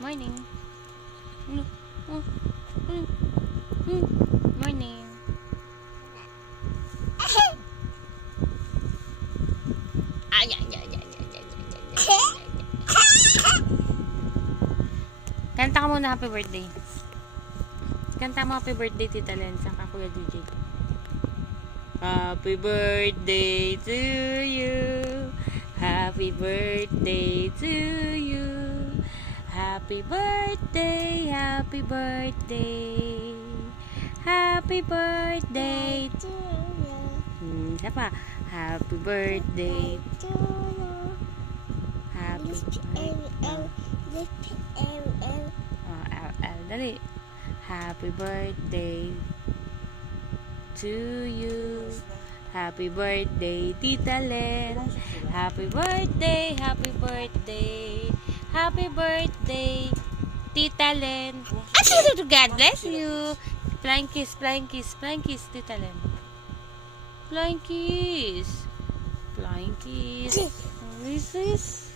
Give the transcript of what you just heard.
Morning. Morning. Kanta ka muna happy birthday. Kanta mo happy birthday, Tita Len, saka Kuya DJ. Happy birthday to you. Happy birthday to you. Happy birthday, happy birthday. Happy birthday to you. Isa pa. Happy birthday to you. Happy birthday. Dali. Happy birthday to you. Happy birthday, Tita Len. Happy birthday, happy birthday. Happy birthday, Tita Len. God bless you. Flying kiss, flying kiss, flying kiss, Tita Len. Flying kiss. Flying kiss. What is this?